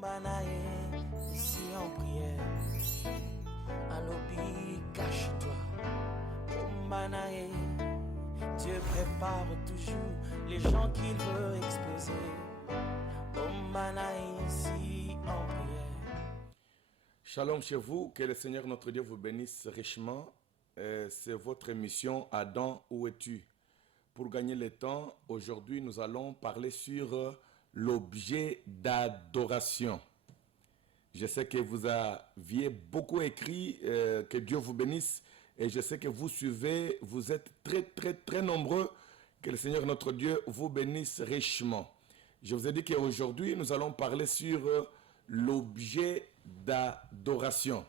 Manae, ici en prière. À l'obi, cache-toi. Manae, Dieu prépare toujours les gens qu'il veut exposer. Manae, ici en prière. Shalom chez vous, que le Seigneur notre Dieu vous bénisse richement. C'est votre émission Adam, où es-tu? Pour gagner le temps, aujourd'hui nous allons parler sur l'objet d'adoration. Je sais que vous aviez beaucoup écrit, que Dieu vous bénisse, et je sais que vous suivez, vous êtes très nombreux, que le Seigneur notre Dieu vous bénisse richement. Je vous ai dit qu'aujourd'hui nous allons parler sur l'objet d'adoration.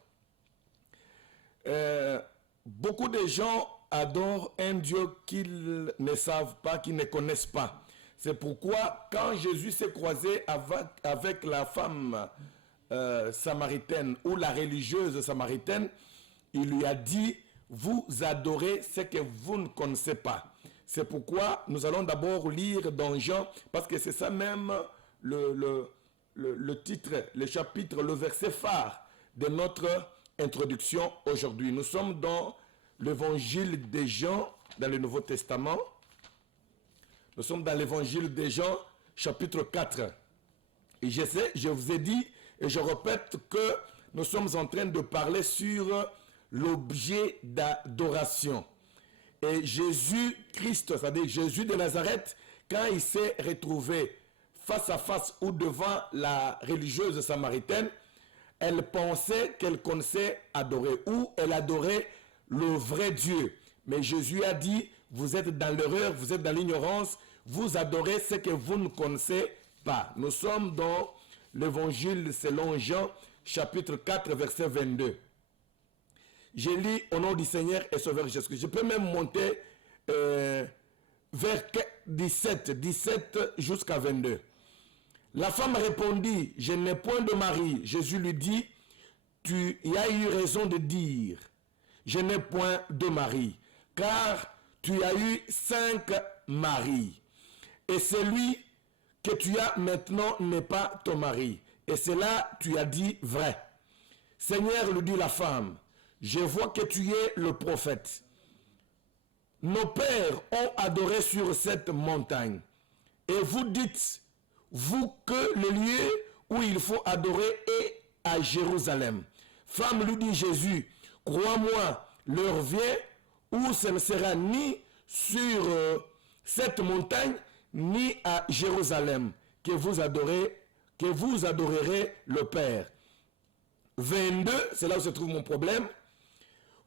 Beaucoup de gens adorent un Dieu qu'ils ne savent pas, qu'ils ne connaissent pas. C'est pourquoi quand Jésus s'est croisé avec la femme samaritaine ou la religieuse samaritaine, il lui a dit, vous adorez ce que vous ne connaissez pas. C'est pourquoi nous allons d'abord lire dans Jean, parce que c'est ça même le titre, le chapitre, le verset phare de notre introduction aujourd'hui. Nous sommes dans l'évangile de Jean, dans le Nouveau Testament. Nous sommes dans l'évangile de Jean, chapitre 4. Et je vous ai dit, et je répète que nous sommes en train de parler sur l'objet d'adoration. Et Jésus-Christ, c'est-à-dire Jésus de Nazareth, quand il s'est retrouvé face à face ou devant la religieuse samaritaine, elle pensait qu'elle connaissait adorer, ou elle adorait le vrai Dieu. Mais Jésus a dit, vous êtes dans l'erreur, vous êtes dans l'ignorance, vous adorez ce que vous ne connaissez pas. Nous sommes dans l'évangile selon Jean, chapitre 4, verset 22. Je lis au nom du Seigneur et Sauveur Jésus-Christ. Je peux même monter vers 17 jusqu'à 22. La femme répondit, je n'ai point de mari. Jésus lui dit, tu as eu raison de dire, je n'ai point de mari, car tu as eu 5 maris. Et celui que tu as maintenant n'est pas ton mari. Et cela, tu as dit vrai. Seigneur, lui dit la femme, je vois que tu es le prophète. Nos pères ont adoré sur cette montagne. Et vous dites, vous, que le lieu où il faut adorer est à Jérusalem. Femme, lui dit Jésus, crois-moi, l'heure vient où ce ne sera ni sur cette montagne, ni à Jérusalem, que vous adorerez le Père. 22, c'est là où se trouve mon problème.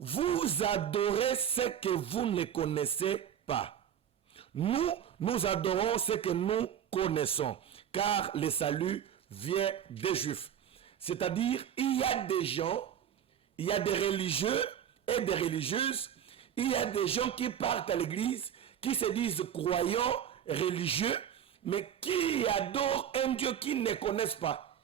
Vous adorez ce que vous ne connaissez pas. Nous adorons ce que nous connaissons, car le salut vient des Juifs. C'est-à-dire, il y a des gens, il y a des religieux et des religieuses, il y a des gens qui partent à l'église, qui se disent croyants, religieux, mais qui adorent un Dieu qu'ils ne connaissent pas.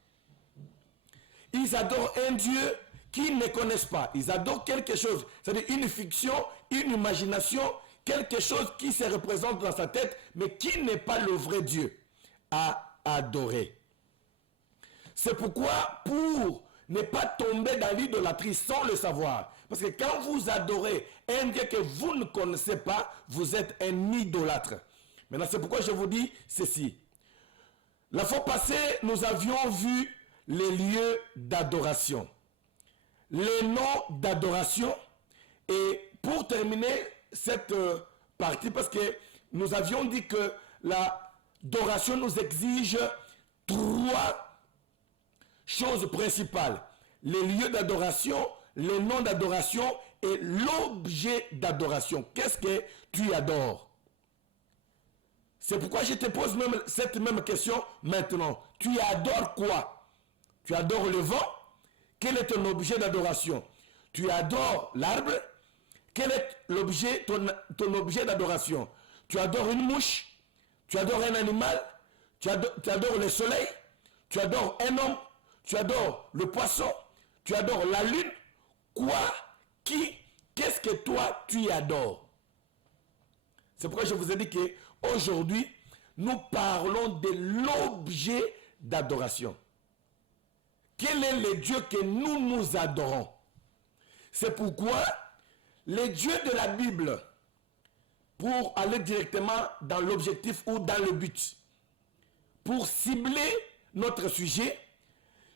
Ils adorent un Dieu qu'ils ne connaissent pas. Ils adorent quelque chose, c'est-à-dire une fiction, une imagination, quelque chose qui se représente dans sa tête, mais qui n'est pas le vrai Dieu à adorer. C'est pourquoi, pour ne pas tomber dans l'idolâtrie sans le savoir, parce que quand vous adorez un Dieu que vous ne connaissez pas, vous êtes un idolâtre. Maintenant, c'est pourquoi je vous dis ceci. La fois passée, nous avions vu les lieux d'adoration, les noms d'adoration. Et pour terminer cette partie, parce que nous avions dit que l'adoration nous exige 3 choses principales: les lieux d'adoration, les noms d'adoration et l'objet d'adoration. Qu'est-ce que tu adores? C'est pourquoi je te pose même cette même question maintenant. Tu adores quoi? Tu adores le vent? Quel est ton objet d'adoration? Tu adores l'arbre? Quel est l'objet, ton objet d'adoration? Tu adores une mouche? Tu adores un animal? Tu adores le soleil? Tu adores un homme? Tu adores le poisson? Tu adores la lune? Quoi? Qui? Qu'est-ce que toi tu adores? C'est pourquoi je vous ai dit qu'aujourd'hui, nous parlons de l'objet d'adoration. quel est le Dieu que nous adorons. C'est pourquoi les dieux de la Bible, pour aller directement dans l'objectif ou dans le but, pour cibler notre sujet,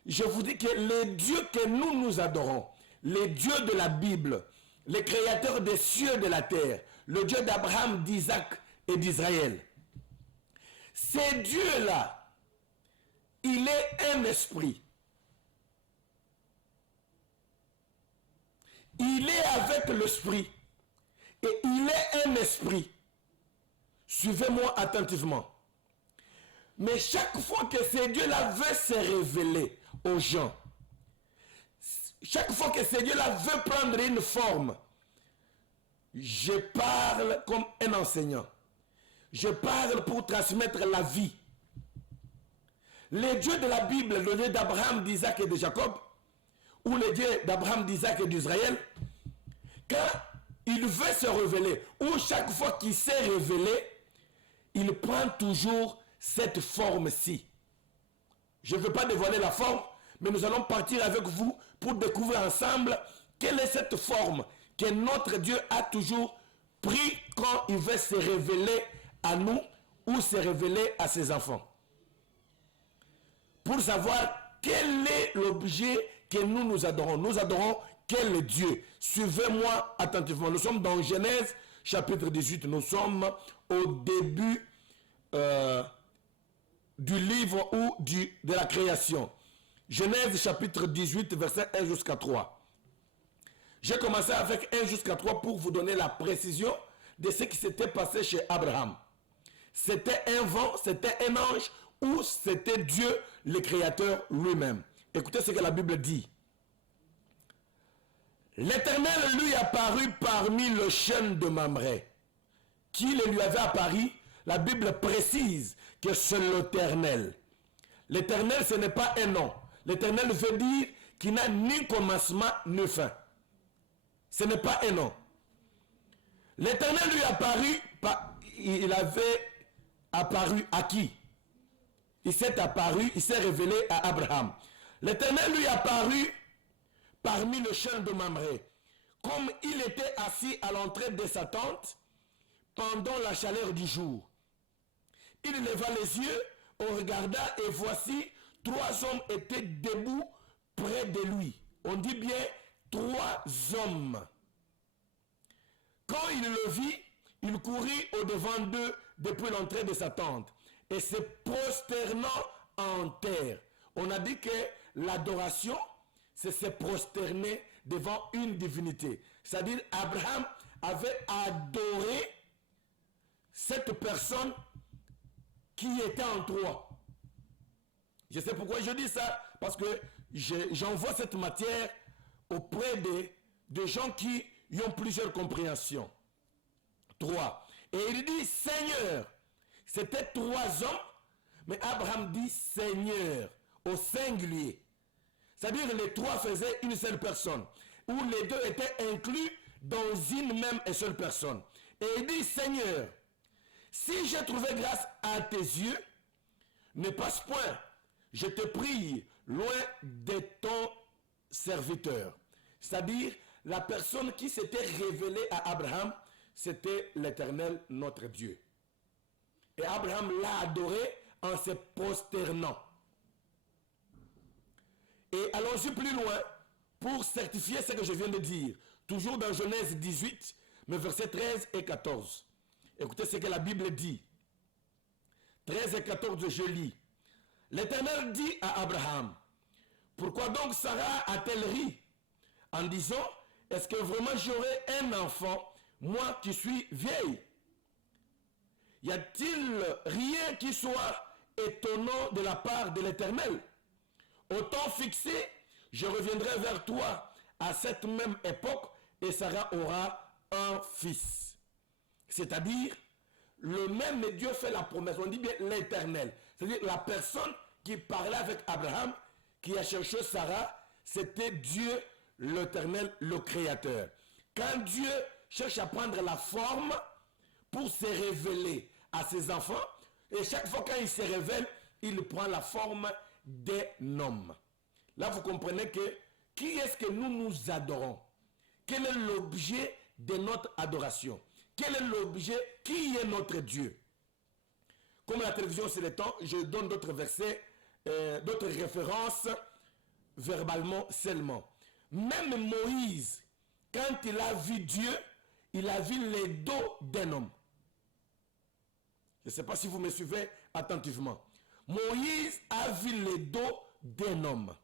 je vous dis que les dieux que nous adorons, les dieux de la Bible, les créateurs des cieux et de la terre, le Dieu d'Abraham, d'Isaac et d'Israël, ces dieux-là, il est un esprit. Il est avec l'esprit. Et il est un esprit. Suivez-moi attentivement. Mais chaque fois que ces dieux-là veulent se révéler aux gens, chaque fois que ces dieux-là veulent prendre une forme, je parle comme un enseignant. Je parle pour transmettre la vie. Les dieux de la Bible, le Dieu d'Abraham, d'Isaac et de Jacob, ou les dieux d'Abraham, d'Isaac et d'Israël, quand il veut se révéler, ou chaque fois qu'il s'est révélé, il prend toujours cette forme-ci. Je ne veux pas dévoiler la forme, mais nous allons partir avec vous pour découvrir ensemble quelle est cette forme que notre Dieu a toujours pris quand il veut se révéler à nous ou se révéler à ses enfants. Pour savoir quel est l'objet que nous adorons. Nous adorons quel Dieu? Suivez-moi attentivement. Nous sommes dans Genèse chapitre 18. Nous sommes au début du livre ou de la création. Genèse chapitre 18, verset 1 jusqu'à 3. J'ai commencé avec 1 jusqu'à 3 pour vous donner la précision de ce qui s'était passé chez Abraham. C'était un vent, c'était un ange ou c'était Dieu, le Créateur lui-même. Écoutez ce que la Bible dit. L'Éternel lui apparut parmi le chêne de Mamré. Qui lui avait apparu? La Bible précise que c'est l'Éternel. L'Éternel, ce n'est pas un nom. L'Éternel veut dire qu'il n'a ni commencement ni fin. Ce n'est pas un nom. L'Éternel lui apparut, il avait apparu à qui? Il s'est apparu, il s'est révélé à Abraham. L'Éternel lui apparut parmi le chêne de Mamré, comme il était assis à l'entrée de sa tente pendant la chaleur du jour. Il leva les yeux, on regarda et voici, 3 hommes étaient debout près de lui. On dit bien 3 hommes. Quand il le vit, il courut au-devant d'eux depuis l'entrée de sa tente et se prosternant en terre. On a dit que l'adoration, c'est se prosterner devant une divinité. C'est-à-dire, Abraham avait adoré cette personne qui était en toi. Je sais pourquoi je dis ça, parce que j'envoie cette matière auprès de gens qui ont plusieurs compréhensions. 3. Et il dit Seigneur. C'était 3 hommes, mais Abraham dit Seigneur au singulier. C'est-à-dire les 3 faisaient une seule personne, où les 2 étaient inclus dans une même et seule personne. Et il dit Seigneur, si j'ai trouvé grâce à tes yeux, ne passe point, je te prie, loin de ton serviteur. C'est-à-dire, la personne qui s'était révélée à Abraham, c'était l'Éternel, notre Dieu. Et Abraham l'a adoré en se prosternant. Et allons-y plus loin pour certifier ce que je viens de dire. Toujours dans Genèse 18, mais versets 13 et 14. Écoutez ce que la Bible dit. 13 et 14, je lis. L'Éternel dit à Abraham, pourquoi donc Sarah a-t-elle ri en disant, est-ce que vraiment j'aurai un enfant, moi qui suis vieille? Y a-t-il rien qui soit étonnant de la part de l'Éternel? Au temps fixé, je reviendrai vers toi à cette même époque et Sarah aura un fils. C'est-à-dire, le même Dieu fait la promesse. On dit bien l'Éternel. C'est-à-dire la personne qui parlait avec Abraham, qui a cherché Sarah, c'était Dieu, l'Éternel, le Créateur. Quand Dieu cherche à prendre la forme pour se révéler à ses enfants, et chaque fois quand il se révèle, il prend la forme d'un homme. Là, vous comprenez que qui est-ce que nous adorons? Quel est l'objet de notre adoration? Quel est l'objet? Qui est notre Dieu? Comme la télévision, c'est le temps, je donne d'autres versets, d'autres références verbalement seulement. Même Moïse, quand il a vu Dieu, il a vu les dos d'un homme. Je ne sais pas si vous me suivez attentivement. Moïse a vu les dos d'un homme.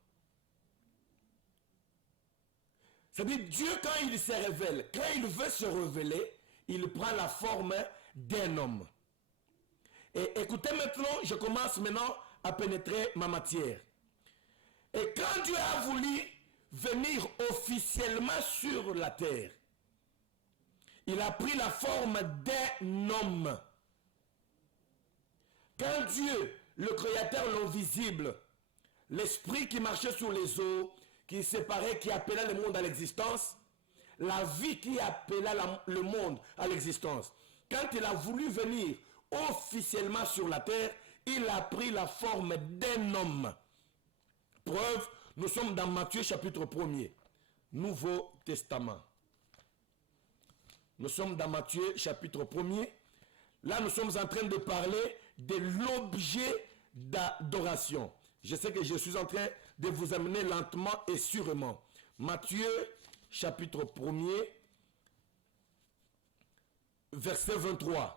C'est-à-dire, Dieu, quand il se révèle, quand il veut se révéler, il prend la forme d'un homme. Et écoutez maintenant, je commence maintenant à pénétrer ma matière. Et quand Dieu a voulu venir officiellement sur la terre, il a pris la forme d'un homme. Quand Dieu, le créateur, l'invisible, l'esprit qui marchait sur les eaux, qui séparait, qui appelait le monde à l'existence, la vie qui appelait le monde à l'existence, quand il a voulu venir officiellement sur la terre, il a pris la forme d'un homme. Preuve, nous sommes dans Matthieu chapitre 1er, Nouveau Testament. Nous sommes dans Matthieu chapitre 1er. Là, nous sommes en train de parler de l'objet d'adoration. Je sais que je suis en train de vous amener lentement et sûrement. Matthieu chapitre 1er, verset 23.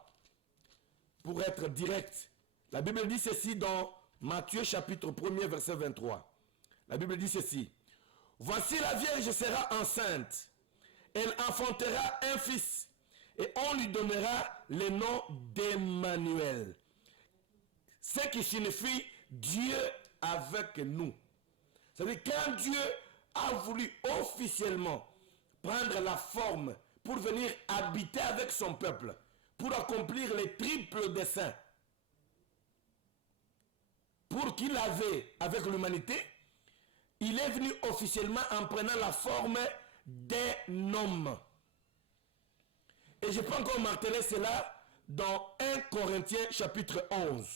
Pour être direct, la Bible dit ceci dans Matthieu chapitre 1er, verset 23. La Bible dit ceci. Voici la Vierge sera enceinte. Elle enfantera un fils. Et on lui donnera le nom d'Emmanuel. Ce qui signifie Dieu avec nous. C'est-à-dire quand Dieu a voulu officiellement prendre la forme pour venir habiter avec son peuple, pour accomplir les triples desseins pour qu'il avait avec l'humanité, il est venu officiellement en prenant la forme d'un homme. Et je peux encore marteler cela dans 1 Corinthiens chapitre 11.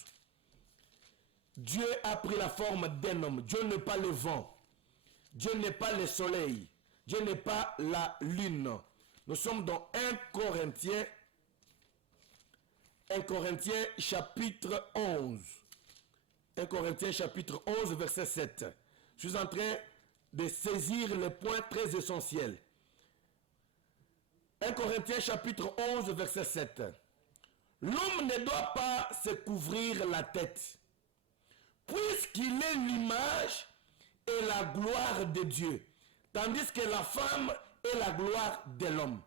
Dieu a pris la forme d'un homme. Dieu n'est pas le vent. Dieu n'est pas le soleil. Dieu n'est pas la lune. Nous sommes dans 1 Corinthiens chapitre 11. 1 Corinthiens chapitre 11 verset 7. Je suis en train de saisir les points très essentiels. 1 Corinthiens chapitre 11 verset 7. L'homme ne doit pas se couvrir la tête, puisqu'il est l'image et la gloire de Dieu, tandis que la femme est la gloire de l'homme.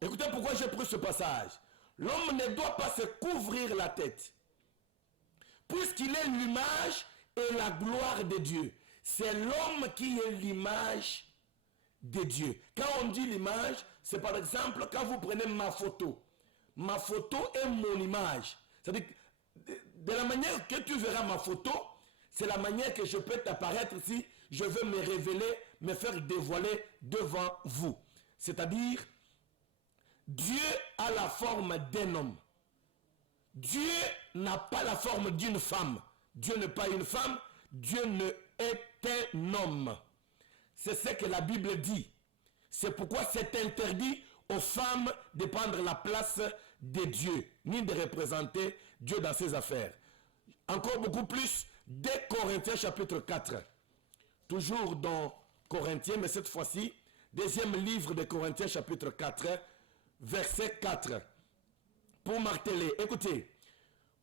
Écoutez pourquoi j'ai pris ce passage. L'homme ne doit pas se couvrir la tête, puisqu'il est l'image et la gloire de Dieu. C'est l'homme qui est l'image de Dieu. Quand on dit l'image, c'est par exemple quand vous prenez ma photo. Ma photo est mon image. C'est-à-dire de la manière que tu verras ma photo, c'est la manière que je peux t'apparaître si je veux me révéler, me faire dévoiler devant vous. C'est-à-dire, Dieu a la forme d'un homme. Dieu n'a pas la forme d'une femme. Dieu n'est pas une femme. Dieu ne est un homme. C'est ce que la Bible dit. C'est pourquoi c'est interdit aux femmes de prendre la place de Dieu, ni de représenter Dieu dans ses affaires. Encore beaucoup plus, dès Corinthiens chapitre 4. Toujours dans Corinthiens, mais cette fois-ci, deuxième livre de Corinthiens chapitre 4, verset 4. Pour marteler, écoutez.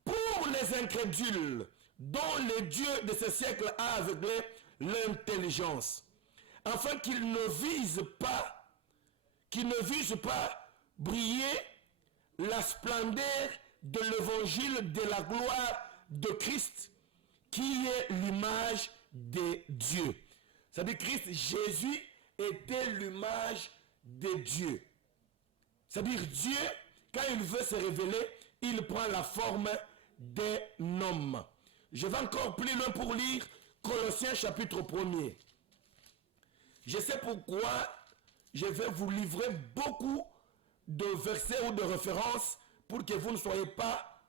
Pour les incrédules, dont le Dieu de ce siècle a aveuglé l'intelligence, afin qu'ils ne visent pas briller la splendeur de l'évangile de la gloire de Christ, qui est l'image de Dieu. C'est-à-dire Christ, Jésus était l'image de Dieu. C'est-à-dire Dieu, quand il veut se révéler, il prend la forme d'un homme. Je vais encore plus loin pour lire Colossiens chapitre 1er. Je sais pourquoi je vais vous livrer beaucoup de versets ou de références pour que vous ne soyez pas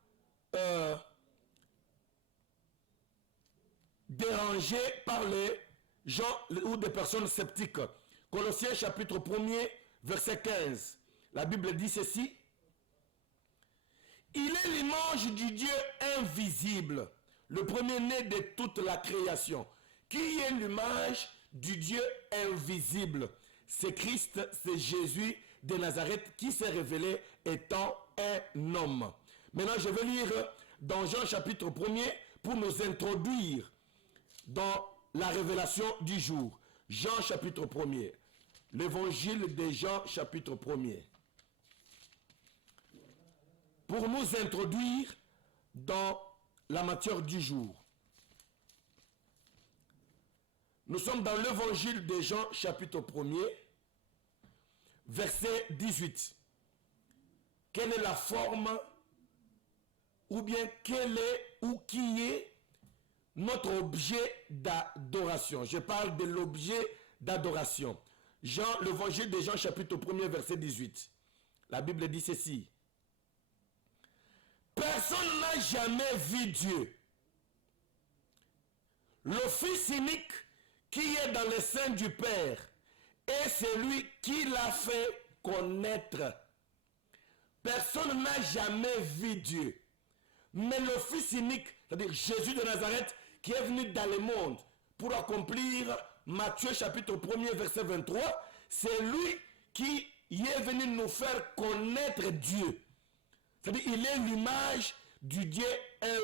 dérangé par les gens ou des personnes sceptiques. Colossiens chapitre 1er, verset 15. La Bible dit ceci. Il est l'image du Dieu invisible, le premier-né de toute la création. Qui est l'image du Dieu invisible? C'est Christ, c'est Jésus de Nazareth qui s'est révélé étant un homme. Maintenant, je vais lire dans Jean chapitre 1er pour nous introduire dans la révélation du jour. Jean chapitre 1er. L'évangile de Jean chapitre 1er. Pour nous introduire dans la matière du jour. Nous sommes dans l'évangile de Jean chapitre 1er, verset 18. Quelle est la forme ou bien quel est ou qui est notre objet d'adoration? Je parle de l'objet d'adoration. Jean, l'évangile de Jean chapitre 1er, verset 18. La Bible dit ceci. Personne n'a jamais vu Dieu. Le Fils unique qui est dans le sein du Père est celui qui l'a fait connaître. Personne n'a jamais vu Dieu. Mais le Fils unique, c'est-à-dire Jésus de Nazareth, qui est venu dans le monde pour accomplir Matthieu chapitre 1er, verset 23, c'est lui qui est venu nous faire connaître Dieu. C'est-à-dire il est l'image du Dieu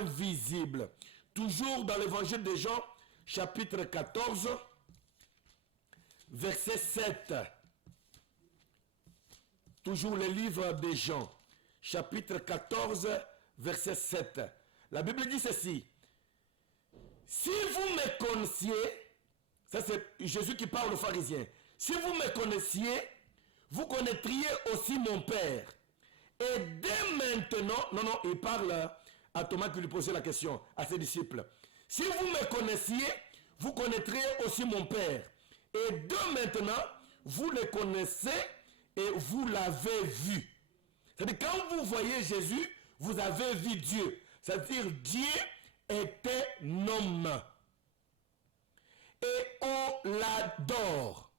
invisible. Toujours dans l'évangile de Jean, chapitre 14, verset 7. Toujours le livre de Jean, chapitre 14, verset 7. La Bible dit ceci. Si vous me connaissiez, ça c'est Jésus qui parle aux pharisiens. Si vous me connaissiez, vous connaîtriez aussi mon Père. Et dès maintenant, non, il parle à Thomas qui lui posait la question, à ses disciples. Si vous me connaissiez, vous connaîtriez aussi mon Père. Et dès maintenant, vous le connaissez et vous l'avez vu. C'est-à-dire, quand vous voyez Jésus, vous avez vu Dieu. C'est-à-dire, Dieu était un homme. Et on l'adore.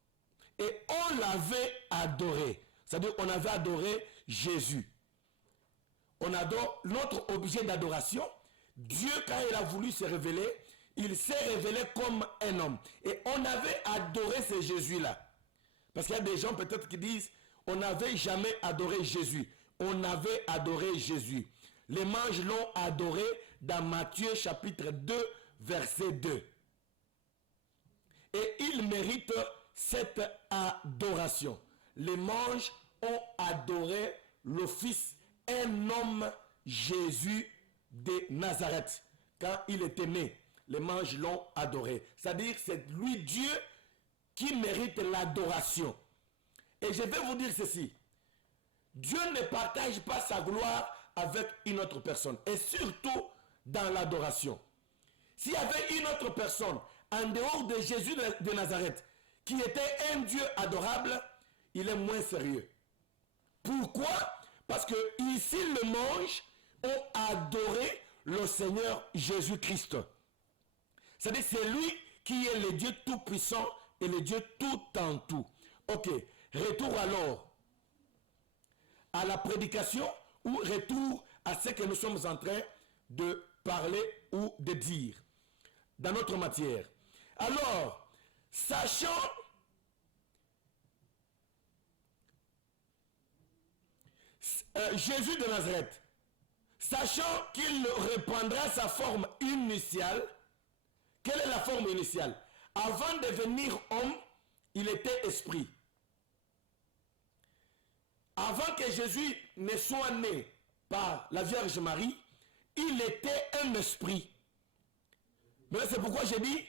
Et on l'avait adoré. C'est-à-dire, on avait adoré Jésus. On adore notre objet d'adoration. Dieu, quand il a voulu se révéler, il s'est révélé comme un homme. Et on avait adoré ce Jésus-là. Parce qu'il y a des gens peut-être qui disent, on n'avait jamais adoré Jésus. On avait adoré Jésus. Les mages l'ont adoré dans Matthieu chapitre 2, verset 2. Et il mérite cette adoration. Les mages ont adoré le Fils, un homme, Jésus de Nazareth. Quand il était né, les mages l'ont adoré. C'est-à-dire c'est lui Dieu qui mérite l'adoration. Et je vais vous dire ceci. Dieu ne partage pas sa gloire avec une autre personne. Et surtout dans l'adoration. S'il y avait une autre personne en dehors de Jésus de Nazareth qui était un Dieu adorable, il est moins sérieux. Pourquoi? Parce que ici les mages ont adoré le Seigneur Jésus-Christ. C'est-à-dire c'est lui qui est le Dieu tout-puissant et le Dieu tout en tout. Ok, retour alors à la prédication ou retour à ce que nous sommes en train de parler ou de dire dans notre matière. Alors, sachant Jésus de Nazareth, sachant qu'il reprendra sa forme initiale, quelle est la forme initiale? Avant de devenir homme, il était esprit. Avant que Jésus ne soit né par la Vierge Marie, il était un esprit. Mais c'est pourquoi j'ai dit,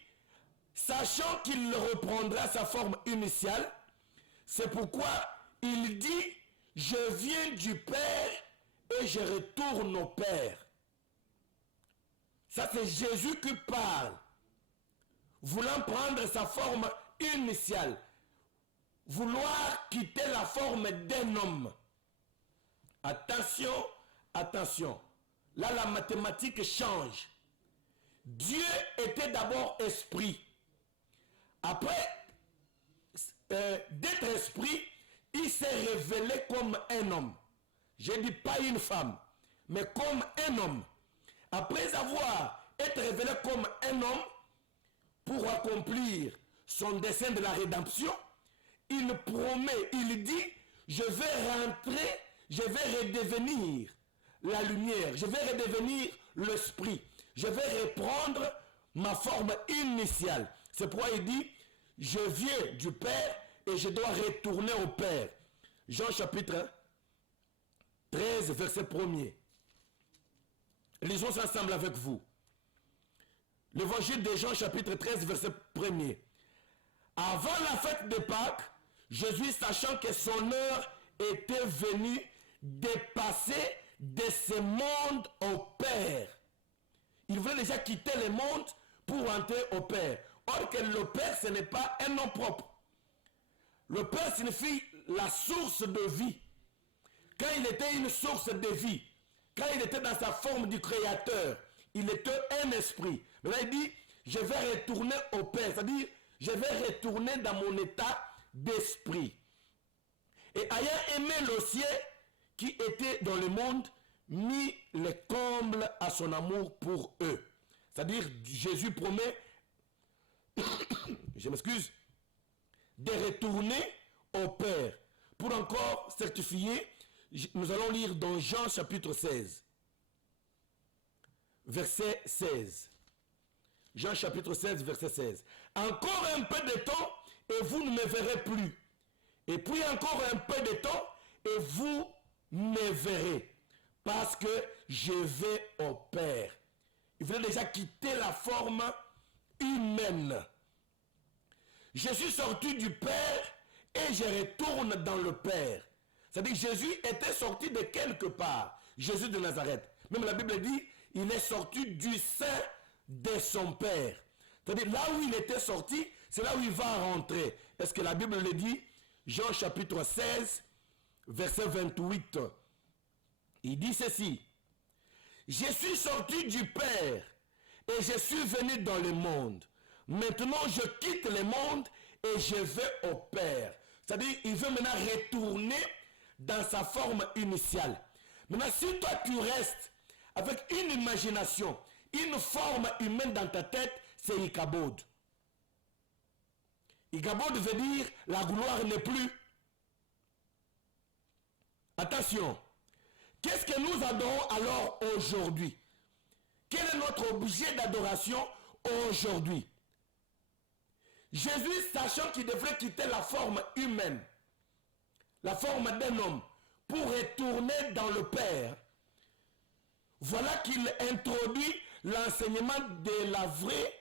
sachant qu'il reprendra sa forme initiale, c'est pourquoi il dit, je viens du Père et je retourne au Père. Ça c'est Jésus qui parle, voulant prendre sa forme initiale, vouloir quitter la forme d'un homme. Attention, attention. Là, la mathématique change. Dieu était d'abord esprit. Après d'être esprit, il s'est révélé comme un homme. Je ne dis pas une femme, mais comme un homme. Après avoir été révélé comme un homme, pour accomplir son dessein de la rédemption, il promet, il dit, je vais rentrer, je vais redevenir la lumière, je vais redevenir l'esprit, je vais reprendre ma forme initiale. C'est pourquoi il dit, je viens du Père et je dois retourner au Père. Jean chapitre 13, verset 1er. Lisons ça ensemble avec vous. L'évangile de Jean chapitre 13, verset 1er. Avant la fête de Pâques, Jésus, sachant que son heure était venue, dépasser de ce monde au Père. Il voulait déjà quitter le monde pour entrer au Père. Or que le Père, ce n'est pas un nom propre. Le Père signifie la source de vie. Quand il était une source de vie, quand il était dans sa forme du Créateur, il était un esprit. Mais là, il dit, je vais retourner au Père. C'est-à-dire, je vais retourner dans mon état d'esprit. Et ayant aimé le ciel qui était dans le monde, mis le comble à son amour pour eux. C'est-à-dire, Jésus promet, je m'excuse, de retourner au Père. Pour encore certifier, nous allons lire dans Jean chapitre 16, verset 16. Jean chapitre 16, verset 16. Encore un peu de temps et vous ne me verrez plus. Et puis encore un peu de temps et vous me verrez. Parce que je vais au Père. Il voulait déjà quitter la forme humaine. Je suis sorti du Père et je retourne dans le Père. C'est-à-dire que Jésus était sorti de quelque part. Jésus de Nazareth. Même la Bible dit, il est sorti du sein de son Père. C'est-à-dire là où il était sorti, c'est là où il va rentrer. Est-ce que la Bible le dit? Jean chapitre 16, verset 28. Il dit ceci. Je suis sorti du Père et je suis venu dans le monde. Maintenant je quitte le monde et je vais au Père. C'est-à-dire il veut maintenant retourner dans sa forme initiale. Maintenant si toi tu restes avec une imagination, une forme humaine dans ta tête, c'est Ichabod. Ichabod veut dire la gloire n'est plus. Attention. Qu'est-ce que nous adorons alors aujourd'hui? Quel est notre objet d'adoration aujourd'hui? Jésus, sachant qu'il devrait quitter la forme humaine, la forme d'un homme, pour retourner dans le Père, voilà qu'il introduit l'enseignement de la vraie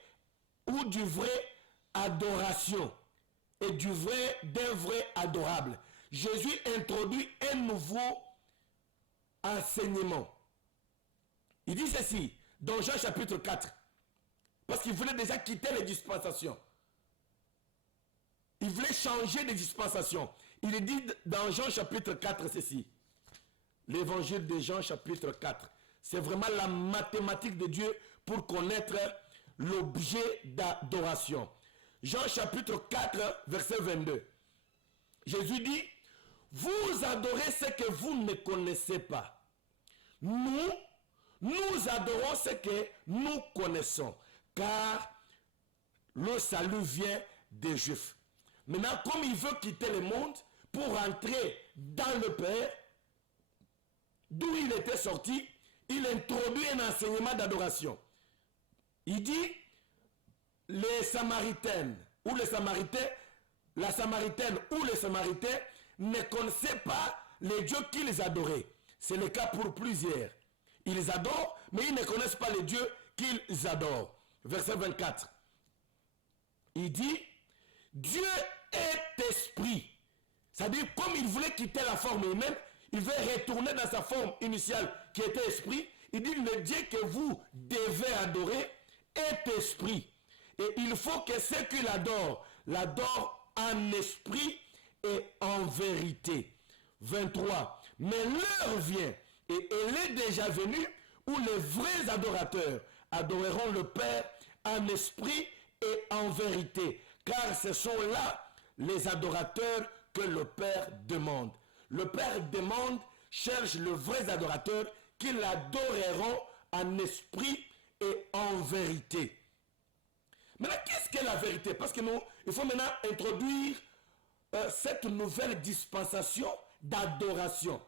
ou du vrai adoration et d'un vrai adorable. Jésus introduit un nouveau enseignement. Il dit ceci dans Jean chapitre 4, parce qu'il voulait déjà quitter les dispensations. Il voulait changer de dispensation. Il dit dans Jean chapitre 4 ceci. L'évangile de Jean chapitre 4. C'est vraiment la mathématique de Dieu pour connaître l'objet d'adoration. Jean chapitre 4 verset 22. Jésus dit, vous adorez ce que vous ne connaissez pas. Nous adorons ce que nous connaissons, car le salut vient des Juifs. Maintenant, comme il veut quitter le monde pour entrer dans le Père, d'où il était sorti, il introduit un enseignement d'adoration. Il dit, les Samaritaines ou les Samaritains, la Samaritaine ou les Samaritains ne connaissaient pas les dieux qu'ils adoraient. C'est le cas pour plusieurs. Ils adorent, mais ils ne connaissent pas les dieux qu'ils adorent. Verset 24. Il dit, Dieu est esprit. C'est-à-dire, comme il voulait quitter la forme humaine, il veut retourner dans sa forme initiale qui était esprit. Il dit, le Dieu que vous devez adorer est esprit. Et il faut que ceux qui l'adorent en esprit et en vérité. 23. Mais l'heure vient, et elle est déjà venue, où les vrais adorateurs adoreront le Père en esprit et en vérité, car ce sont là les adorateurs que le Père demande. Le Père demande, cherche les vrais adorateurs qui l'adoreront en esprit et en vérité. Maintenant, qu'est-ce que la vérité? Parce que nous, il faut maintenant introduire cette nouvelle dispensation d'adoration.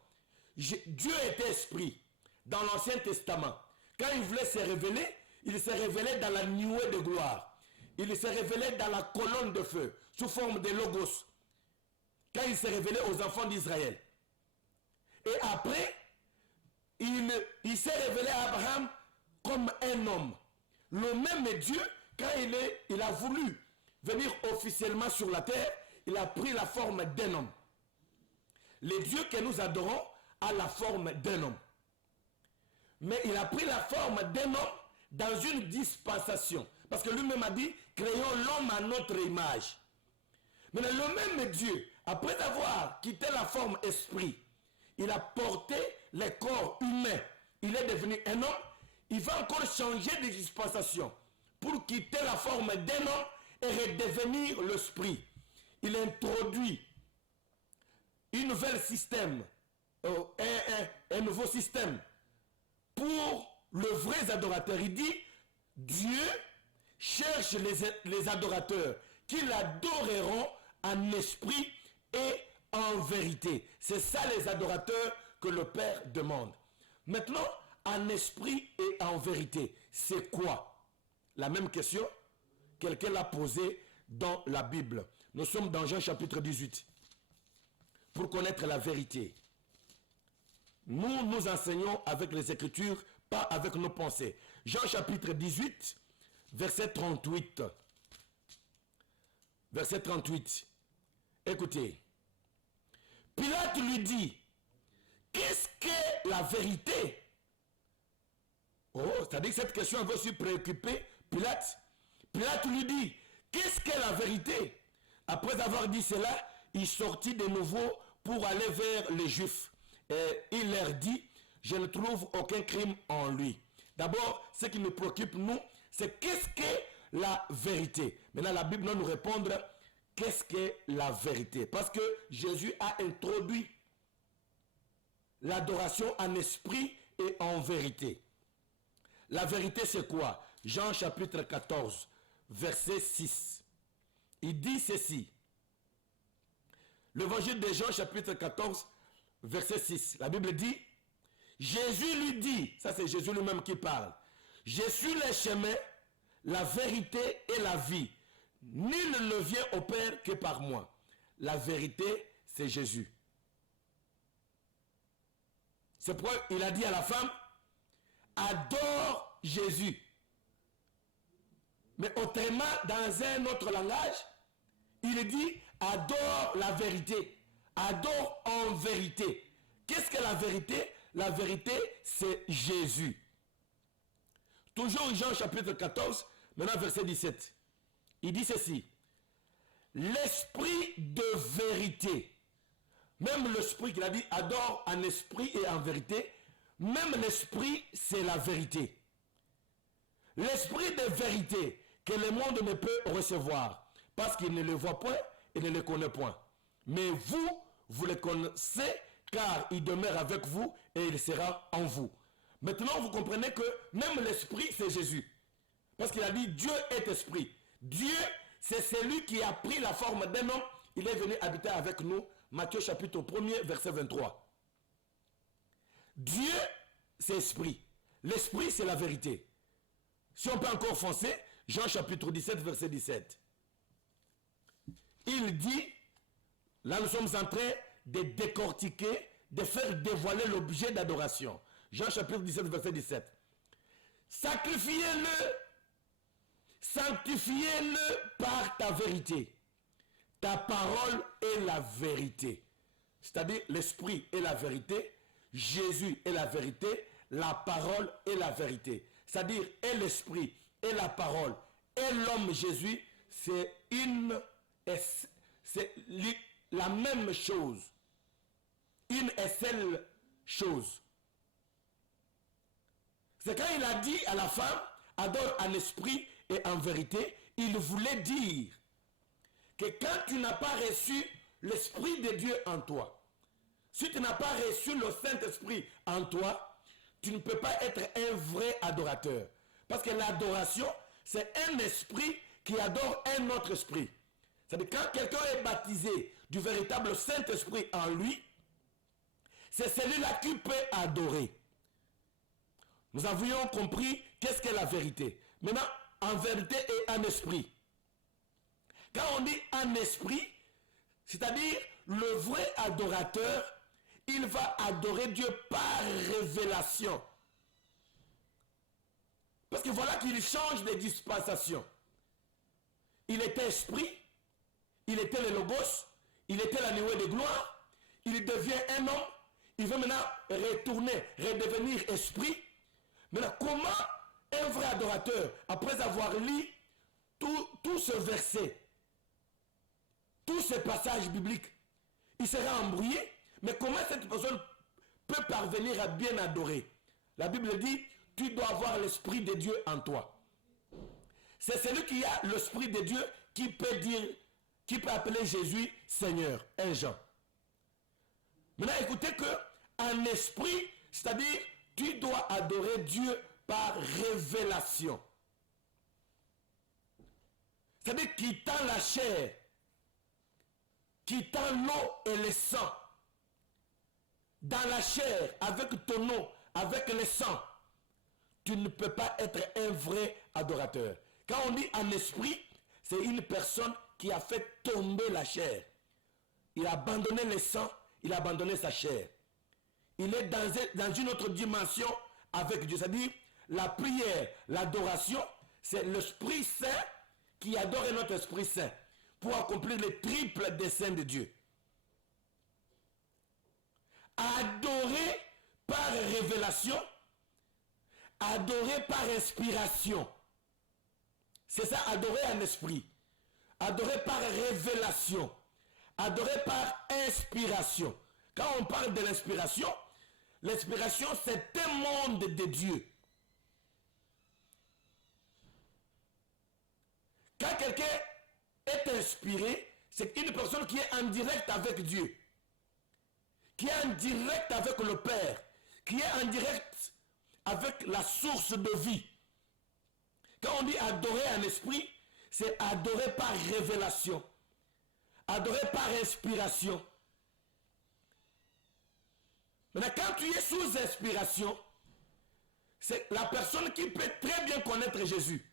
Dieu était esprit dans l'Ancien Testament. Quand il voulait se révéler, il s'est révélé dans la nuée de gloire. Il s'est révélé dans la colonne de feu, sous forme de logos. Quand il s'est révélé aux enfants d'Israël. Et après, il s'est révélé à Abraham comme un homme. Le même Dieu, quand il a voulu venir officiellement sur la terre, il a pris la forme d'un homme. Le Dieu que nous adorons a la forme d'un homme. Mais il a pris la forme d'un homme dans une dispensation. Parce que lui-même a dit, créons l'homme à notre image. Mais le même Dieu, après avoir quitté la forme esprit, il a porté le corps humain. Il est devenu un homme. Il va encore changer de dispensation pour quitter la forme d'un homme et redevenir l'esprit. Il introduit un nouvel système, un nouveau système pour le vrai adorateur. Il dit, Dieu cherche les adorateurs qui l'adoreront en esprit et en vérité. C'est ça les adorateurs que le Père demande. Maintenant, en esprit et en vérité, c'est quoi? La même question, quelqu'un l'a posée dans la Bible. Nous sommes dans Jean chapitre 18. Pour connaître la vérité, nous enseignons avec les Écritures, pas avec nos pensées. Jean chapitre 18, verset 38. Verset 38. Écoutez. Pilate lui dit, qu'est-ce que la vérité? Oh, c'est-à-dire que cette question va se préoccuper Pilate. Pilate lui dit, qu'est-ce que la vérité? Après avoir dit cela, il sortit de nouveau pour aller vers les Juifs. Et il leur dit, je ne trouve aucun crime en lui. D'abord, ce qui nous préoccupe, nous, c'est qu'est-ce que la vérité? Maintenant, la Bible doit nous répondre, qu'est-ce que la vérité? Parce que Jésus a introduit l'adoration en esprit et en vérité. La vérité, c'est quoi? Jean chapitre 14, verset 6. Il dit ceci. L'évangile de Jean chapitre 14, verset 6. La Bible dit, Jésus lui dit, ça c'est Jésus lui-même qui parle, je suis le chemin, la vérité et la vie. Nul ne vient au Père que par moi. La vérité, c'est Jésus. C'est pourquoi il a dit à la femme, adore Jésus. Mais autrement, dans un autre langage, il dit, adore la vérité. Adore en vérité. Qu'est-ce que la vérité? La vérité, c'est Jésus. Toujours Jean chapitre 14, maintenant verset 17. Il dit ceci. L'esprit de vérité. Même l'esprit qu'il a dit, adore en esprit et en vérité. Même l'esprit, c'est la vérité. L'esprit de vérité que le monde ne peut recevoir. Parce qu'il ne le voit point et ne le connaît point. Mais vous, vous le connaissez car il demeure avec vous et il sera en vous. Maintenant, vous comprenez que même l'esprit, c'est Jésus. Parce qu'il a dit, Dieu est esprit. Dieu, c'est celui qui a pris la forme d'un homme. Il est venu habiter avec nous. Matthieu chapitre 1er, verset 23. Dieu, c'est esprit. L'esprit, c'est la vérité. Si on peut encore foncer, Jean chapitre 17, verset 17. Il dit, là nous sommes en train de décortiquer, de faire dévoiler l'objet d'adoration. Jean chapitre 17, verset 17. Sacrifiez-le, sanctifiez-le par ta vérité. Ta parole est la vérité. C'est-à-dire l'esprit est la vérité, Jésus est la vérité, la parole est la vérité. C'est-à-dire et l'esprit et la parole et l'homme Jésus, c'est la même chose. Une et seule chose. C'est quand il a dit à la femme, adore en esprit et en vérité, il voulait dire que quand tu n'as pas reçu l'Esprit de Dieu en toi, si tu n'as pas reçu le Saint-Esprit en toi, tu ne peux pas être un vrai adorateur. Parce que l'adoration, c'est un esprit qui adore un autre esprit. C'est-à-dire quand quelqu'un est baptisé du véritable Saint-Esprit en lui, c'est celui-là qui peut adorer. Nous avions compris qu'est-ce qu'est la vérité. Maintenant, en vérité et en esprit. Quand on dit en esprit, c'est-à-dire le vrai adorateur, il va adorer Dieu par révélation. Parce que voilà qu'il change de dispensation. Il était esprit, il était le logos, il était la nuée de gloire, il devient un homme, il veut maintenant retourner, redevenir esprit. Maintenant, comment un vrai adorateur, après avoir lu tout ce verset, tous ces passages bibliques, il sera embrouillé, mais comment cette personne peut parvenir à bien adorer? La Bible dit, tu dois avoir l'Esprit de Dieu en toi. C'est celui qui a l'Esprit de Dieu qui peut dire, qui peut appeler Jésus Seigneur, 1 Jean. Maintenant, écoutez que en esprit, c'est-à-dire, tu dois adorer Dieu par révélation. C'est-à-dire, quittant la chair, quittant l'eau et le sang, dans la chair, avec ton eau, avec le sang, tu ne peux pas être un vrai adorateur. Quand on dit en esprit, c'est une personne qui a fait tomber la chair. Il a abandonné le sang, il a abandonné sa chair. Il est dans une autre dimension avec Dieu. C'est-à-dire, la prière, l'adoration, c'est l'Esprit Saint qui adore notre Esprit Saint pour accomplir les triples desseins de Dieu. Adorer par révélation, adorer par inspiration. C'est ça, adorer en esprit. Adorer par révélation. Adorer par inspiration. Quand on parle de l'inspiration, l'inspiration c'est un monde de Dieu. Quand quelqu'un est inspiré, c'est une personne qui est en direct avec Dieu. Qui est en direct avec le Père. Qui est en direct avec la source de vie. Quand on dit adorer en esprit, c'est adorer par révélation. Adorer par inspiration. Maintenant, quand tu es sous inspiration, c'est la personne qui peut très bien connaître Jésus.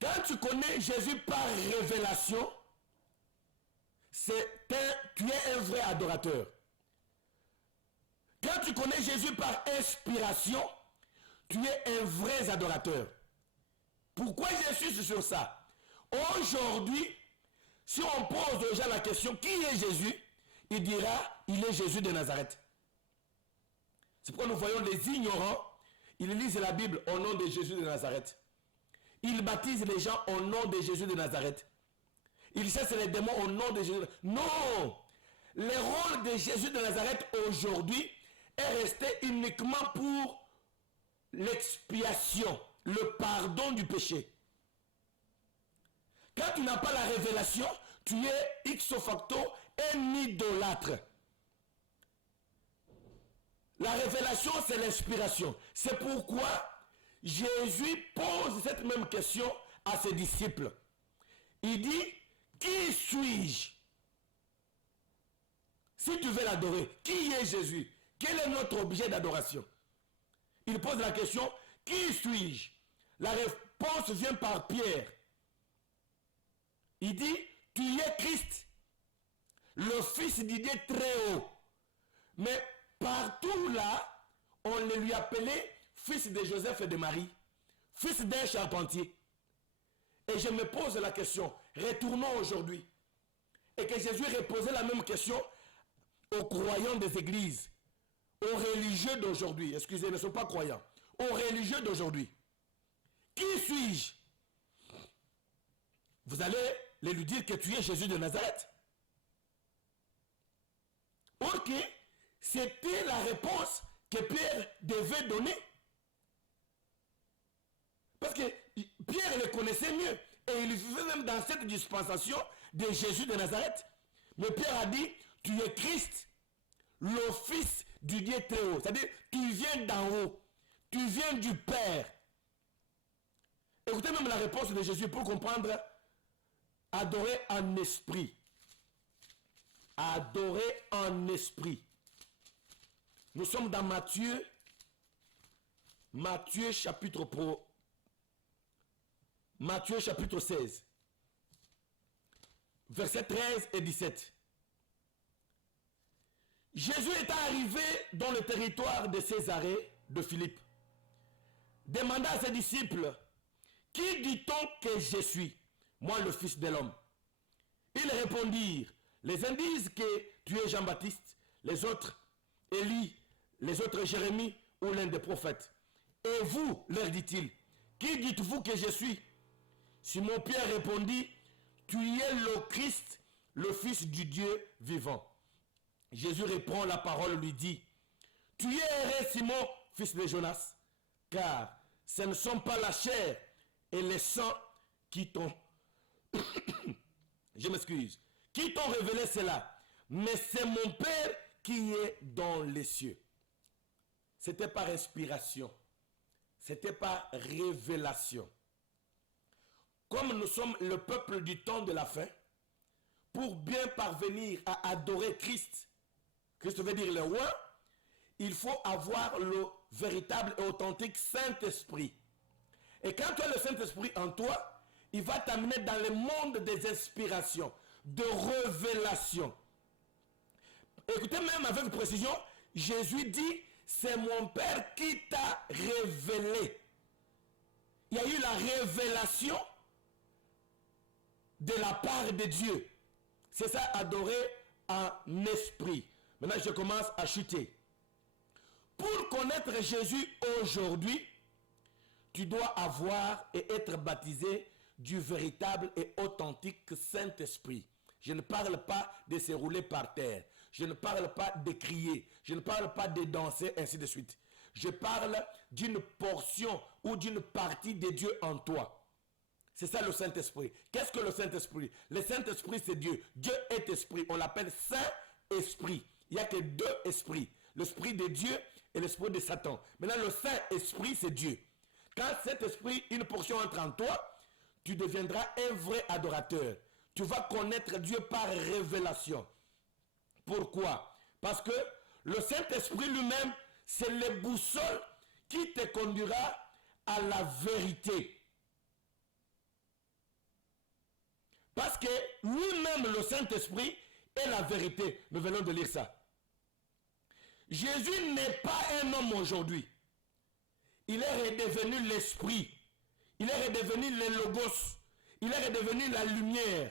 Quand tu connais Jésus par révélation, tu es un vrai adorateur. Quand tu connais Jésus par inspiration, tu es un vrai adorateur. Pourquoi j'insiste sur ça? Aujourd'hui, si on pose aux gens la question, qui est Jésus? Il dira, il est Jésus de Nazareth. C'est pourquoi nous voyons les ignorants, ils lisent la Bible au nom de Jésus de Nazareth. Ils baptisent les gens au nom de Jésus de Nazareth. Ils chassent les démons au nom de Jésus. Non! Le rôle de Jésus de Nazareth aujourd'hui est resté uniquement pour l'expiation, le pardon du péché. Quand tu n'as pas la révélation, tu es ipso facto un idolâtre. La révélation, c'est l'inspiration. C'est pourquoi Jésus pose cette même question à ses disciples. Il dit, qui suis-je? Si tu veux l'adorer, qui est Jésus? Quel est notre objet d'adoration? Il pose la question, qui suis-je? La réponse vient par Pierre. Il dit, tu es Christ, le Fils du Dieu très haut. Mais partout là, on le lui appelait fils de Joseph et de Marie, fils d'un charpentier. Et je me pose la question, retournons aujourd'hui, et que Jésus reposait la même question aux croyants des églises, aux religieux d'aujourd'hui, excusez, ils ne sont pas croyants, aux religieux d'aujourd'hui. Qui suis-je? Vous allez lui dire que tu es Jésus de Nazareth. Ok, c'était la réponse que Pierre devait donner. Parce que Pierre le connaissait mieux. Et il vivait même dans cette dispensation de Jésus de Nazareth. Mais Pierre a dit, tu es Christ, le Fils du Dieu très haut. C'est-à-dire, tu viens d'en haut. Tu viens du Père. Écoutez même la réponse de Jésus pour comprendre. Adorer en esprit. Adorer en esprit. Nous sommes dans Matthieu chapitre 16. Versets 13 et 17. Jésus est arrivé dans le territoire de Césarée de Philippe. Demanda à ses disciples, qui dit-on que je suis, moi le Fils de l'homme? Ils répondirent, les uns disent que tu es Jean-Baptiste, les autres Élie, les autres Jérémie ou l'un des prophètes. Et vous, leur dit-il, qui dites-vous que je suis? Simon-Pierre répondit, tu es le Christ, le Fils du Dieu vivant. Jésus reprend la parole et lui dit, tu es heureux Simon, fils de Jonas, car ce ne sont pas la chair et le sang qui t'ont je m'excuse, qui t'ont révélé cela, mais c'est mon Père qui est dans les cieux. C'était par inspiration, c'était par révélation. Comme nous sommes le peuple du temps de la fin, pour bien parvenir à adorer Christ, Christ veut dire le roi, il faut avoir le véritable et authentique Saint-Esprit. Et quand tu as le Saint-Esprit en toi, il va t'amener dans le monde des inspirations, de révélation. Écoutez même avec précision, Jésus dit, c'est mon Père qui t'a révélé. Il y a eu la révélation de la part de Dieu. C'est ça, adorer en esprit. Maintenant, je commence à chuter. Pour connaître Jésus aujourd'hui, tu dois avoir et être baptisé du véritable et authentique Saint-Esprit. Je ne parle pas de se rouler par terre. Je ne parle pas de crier. Je ne parle pas de danser, ainsi de suite. Je parle d'une portion ou d'une partie de Dieu en toi. C'est ça le Saint-Esprit. Qu'est-ce que le Saint-Esprit? Le Saint-Esprit, c'est Dieu. Dieu est esprit. On l'appelle Saint-Esprit. Il n'y a que deux esprits. L'esprit de Dieu et l'esprit de Satan. Maintenant, le Saint-Esprit, c'est Dieu. Quand cet esprit, une portion entre en toi, tu deviendras un vrai adorateur. Tu vas connaître Dieu par révélation. Pourquoi? Parce que le Saint-Esprit lui-même, c'est le boussole qui te conduira à la vérité. Parce que lui-même, le Saint-Esprit, est la vérité. Nous venons de lire ça. Jésus n'est pas un homme aujourd'hui. Il est redevenu l'Esprit. Il est redevenu le Logos. Il est redevenu la lumière.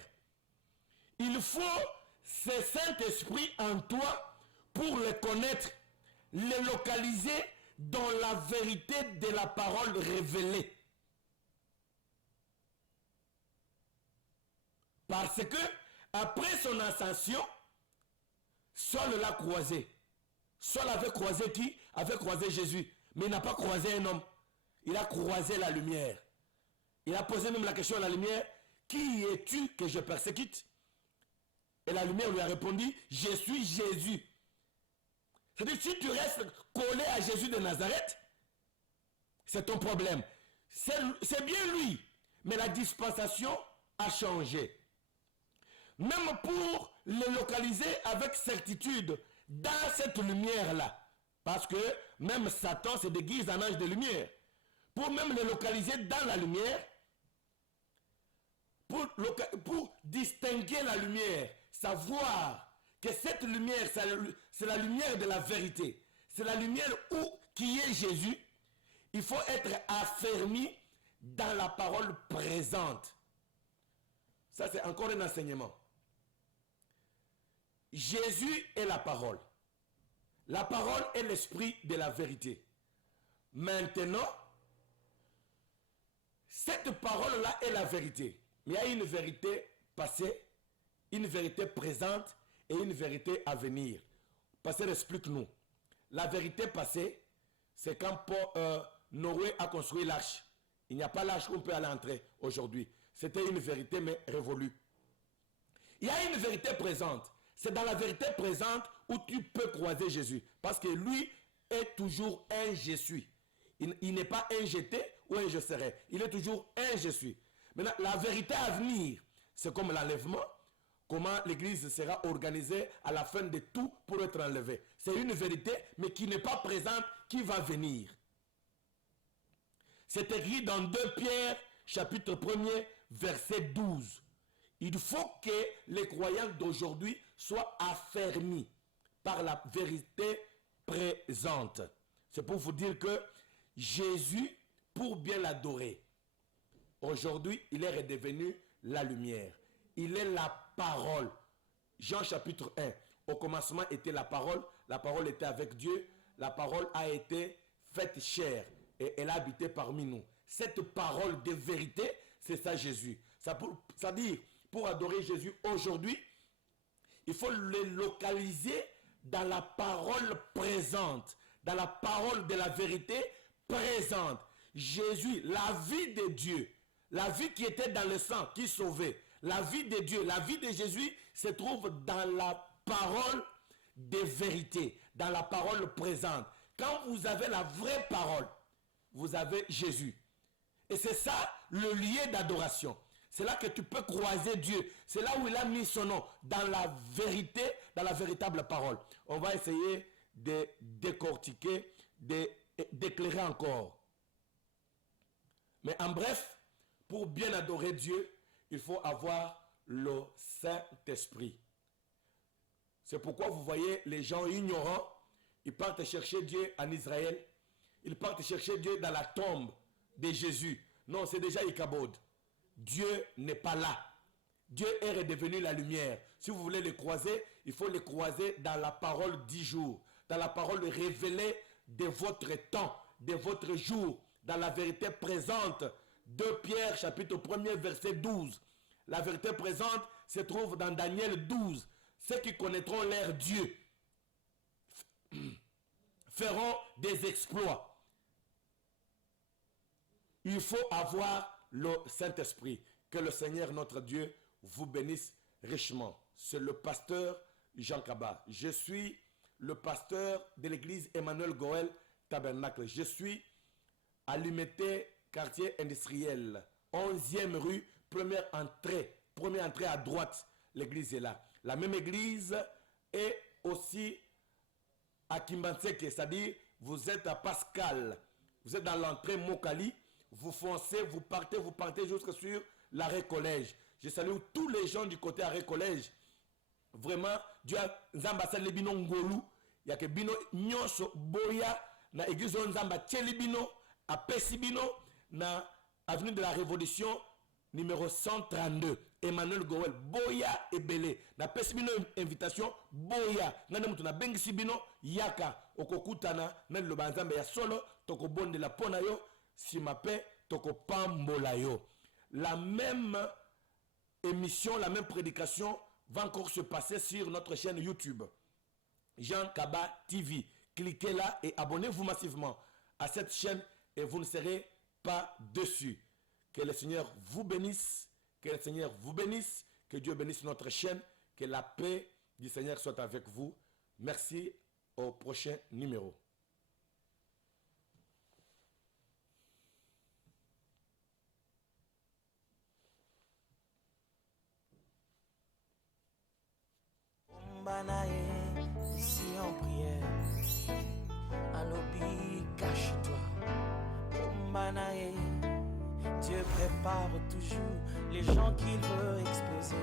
Il faut ce Saint-Esprit en toi pour le connaître, le localiser dans la vérité de la parole révélée. Parce que, après son ascension, Saul l'a croisé. Saul avait croisé qui? Avait croisé Jésus. Mais il n'a pas croisé un homme. Il a croisé la lumière. Il a posé même la question à la lumière, qui es-tu que je persécute? Et la lumière lui a répondu, je suis Jésus. C'est-à-dire, si tu restes collé à Jésus de Nazareth, c'est ton problème. C'est bien lui, mais la dispensation a changé. Même pour le localiser avec certitude dans cette lumière-là, parce que même Satan se déguise en ange de lumière, pour même le localiser dans la lumière, pour distinguer la lumière, savoir que cette lumière, c'est la lumière de la vérité, c'est la lumière qui est Jésus, il faut être affermi dans la parole présente. Ça, c'est encore un enseignement. Jésus est la parole. La parole est l'esprit de la vérité. Maintenant, cette parole-là est la vérité. Mais il y a une vérité passée, une vérité présente et une vérité à venir. Pasteur, explique-nous. La vérité passée, c'est quand Noé a construit l'arche. Il n'y a pas l'âge qu'on peut aller entrer aujourd'hui. C'était une vérité, mais révolue. Il y a une vérité présente. C'est dans la vérité présente où tu peux croiser Jésus. Parce que lui est toujours un je suis. Il n'est pas un j'étais ou un je serai. Il est toujours un je suis. Maintenant, la vérité à venir, c'est comme l'enlèvement. Comment l'église sera organisée à la fin de tout pour être enlevée. C'est une vérité, mais qui n'est pas présente, qui va venir. C'est écrit dans 2 Pierre, chapitre 1er, verset 12. Il faut que les croyants d'aujourd'hui soient affermis par la vérité présente. C'est pour vous dire que Jésus, pour bien l'adorer, aujourd'hui, il est redevenu la lumière. Il est la parole. Jean chapitre 1. Au commencement était la parole était avec Dieu, la parole a été faite chair et elle a habité parmi nous. Cette parole de vérité, c'est ça Jésus. Ça veut dire, pour adorer Jésus aujourd'hui, il faut le localiser dans la parole présente, dans la parole de la vérité présente. Jésus, la vie de Dieu, la vie qui était dans le sang, qui sauvait, la vie de Dieu, la vie de Jésus se trouve dans la parole de vérité, dans la parole présente. Quand vous avez la vraie parole, vous avez Jésus. Et c'est ça le lieu d'adoration. C'est là que tu peux croiser Dieu. C'est là où il a mis son nom, dans la vérité, dans la véritable parole. On va essayer de décortiquer, d'éclairer encore. Mais en bref, pour bien adorer Dieu, il faut avoir le Saint-Esprit. C'est pourquoi vous voyez les gens ignorants, ils partent chercher Dieu en Israël. Ils partent chercher Dieu dans la tombe de Jésus. Non, c'est déjà Ichabod. Dieu n'est pas là. Dieu est redevenu la lumière. Si vous voulez le croiser, il faut le croiser dans la parole du jour, dans la parole révélée de votre temps, de votre jour, dans la vérité présente. 2 Pierre, chapitre 1er, verset 12. La vérité présente se trouve dans Daniel 12. Ceux qui connaîtront leur Dieu feront des exploits. Il faut avoir le Saint-Esprit. Que le Seigneur notre Dieu vous bénisse richement. C'est le pasteur Jean Kaba. Je suis le pasteur de l'église Emmanuel Goël Tabernacle. Je suis à l'Umété, quartier industriel, 11e rue, première entrée à droite. L'église est là. La même église est aussi à Kimbanseke, c'est-à-dire vous êtes à Pascal, vous êtes dans l'entrée Mokali, vous foncez, vous partez jusque sur l'arrêt collège. Je salue tous les gens du côté arrêt collège. Vraiment, Dieu a Nzamba Bino Ngolu, il y a que Bino Nyonso Boya, na église Nzamba Tchelibino, à Pessibino, na avenue de la Révolution, numéro 132. Emmanuel Goël, Boya et Belé. Na Pessibino invitation, Boya. Nane mutu na Bengisibino, Yaka, Okokutana, Nane le Banzambe ya solo, Toko Bonde la Ponayo, Simape, Toko Pambolayo. La même émission, la même prédication va encore se passer sur notre chaîne YouTube. Jean Kaba TV. Cliquez là et abonnez-vous massivement à cette chaîne et vous ne serez pas déçus. Que le Seigneur vous bénisse. Que le Seigneur vous bénisse. Que Dieu bénisse notre chaîne. Que la paix du Seigneur soit avec vous. Merci. Au prochain numéro. Ici en prière, Alobi, cache-toi. Dieu prépare toujours les gens qu'il veut exploser.